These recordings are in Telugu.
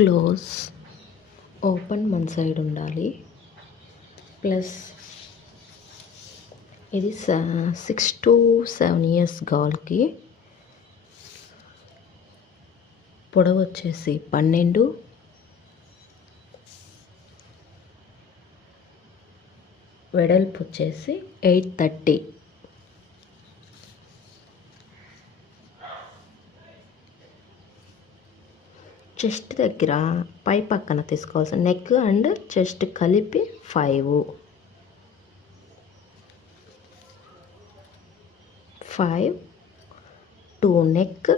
క్లోజ్ ఓపెన్ మన సైడ్ ఉండాలి. ప్లస్ ఇది 6 to 7 years గర్ల్కి. పొడవు వచ్చేసి 12, వెడల్పు వచ్చేసి 830. చెస్ట్ దగ్గర పై పక్కన తీసుకోవాల్సిన నెక్ అండ్ చెస్ట్ కలిపి 5 2 నెక్,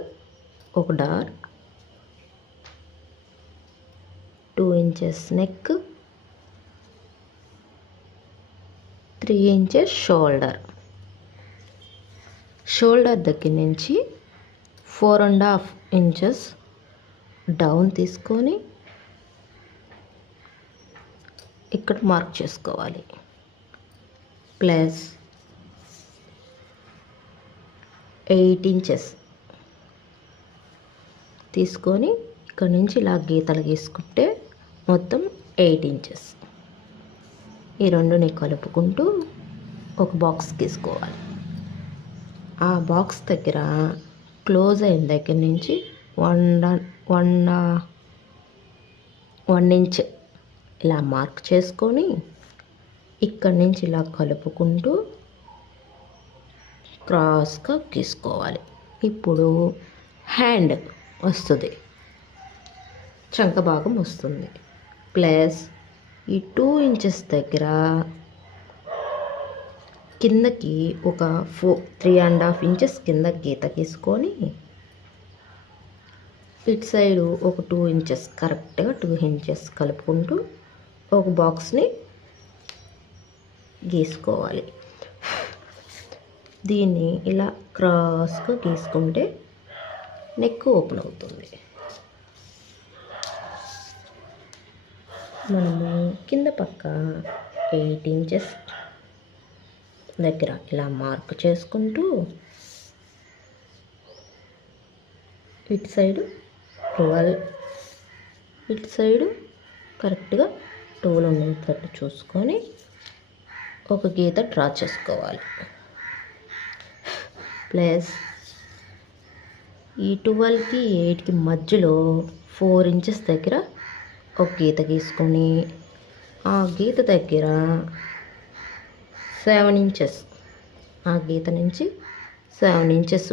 ఒక dark 2 inches neck, 3 inches shoulder దగ్గర నుంచి 4.5 inches డౌన్ తీసుకొని ఇక్కడ మార్క్ చేసుకోవాలి. ప్లస్ 8 inches తీసుకొని ఇక్కడ నుంచి ఇలా గీతలు గీసుకుంటే మొత్తం 8 inches. ఈ రెండుని కలుపుకుంటూ ఒక బాక్స్ గీసుకోవాలి. ఆ బాక్స్ దగ్గర క్లోజ్ అయిన దగ్గర నుంచి 1 inch ఇలా మార్క్ చేసుకొని ఇక్కడి నుంచి ఇలా కలుపుకుంటూ క్రాస్గా గీసుకోవాలి. ఇప్పుడు హ్యాండ్ వస్తుంది, చంక భాగం వస్తుంది. ప్లస్ ఈ 2 inches దగ్గర కిందకి ఒక 3.5 inches కింద గీత గీసుకొని ఇటు సైడు ఒక 2 inches కరెక్ట్గా 2 inches కలుపుకుంటూ ఒక బాక్స్ని గీసుకోవాలి. దీన్ని ఇలా క్రాస్గా గీసుకుంటే నెక్ ఓపెన్ అవుతుంది. మనము కింద పక్క 8 inches దగ్గర ఇలా మార్క్ చేసుకుంటూ ఇటు సైడు 12, ఇటు సైడు కరెక్ట్గా 12 ఉండేటట్టు చూసుకొని ఒక గీత డ్రా చేసుకోవాలి. ప్లస్ ఈ 12కి 8కి మధ్యలో 4 inches దగ్గర ఒక గీత గీసుకొని ఆ గీత దగ్గర 7 inches, ఆ గీత నుంచి 7 inches